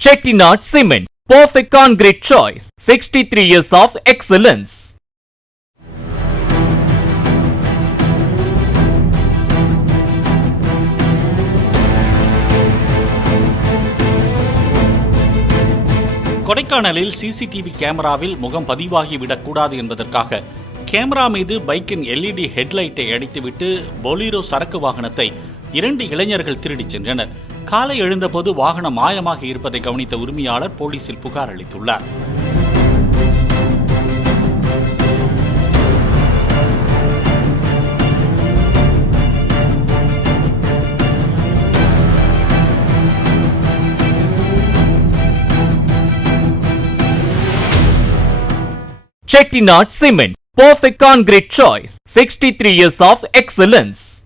Chettinad Cement, perfect concrete choice. 63 years of excellence. கொடைக்கானலில் CCTV கேமராவில் முகம் பதிவாகிவிடக்கூடாது என்பதற்காக கேமரா மீது பைக்கின் LED ஹெட்லைட்டை அடித்துவிட்டு பொலீரோ சரக்கு வாகனத்தை 2 இளைஞர்கள் திருடிச் சென்றனர். காலை எழுந்தபோது வாகனம் மாயமாக இருப்பதை கவனித்த உரிமையாளர் போலீசில் புகார் அளித்துள்ளார். Chettinad Cement, perfect concrete choice. 63 years of excellence.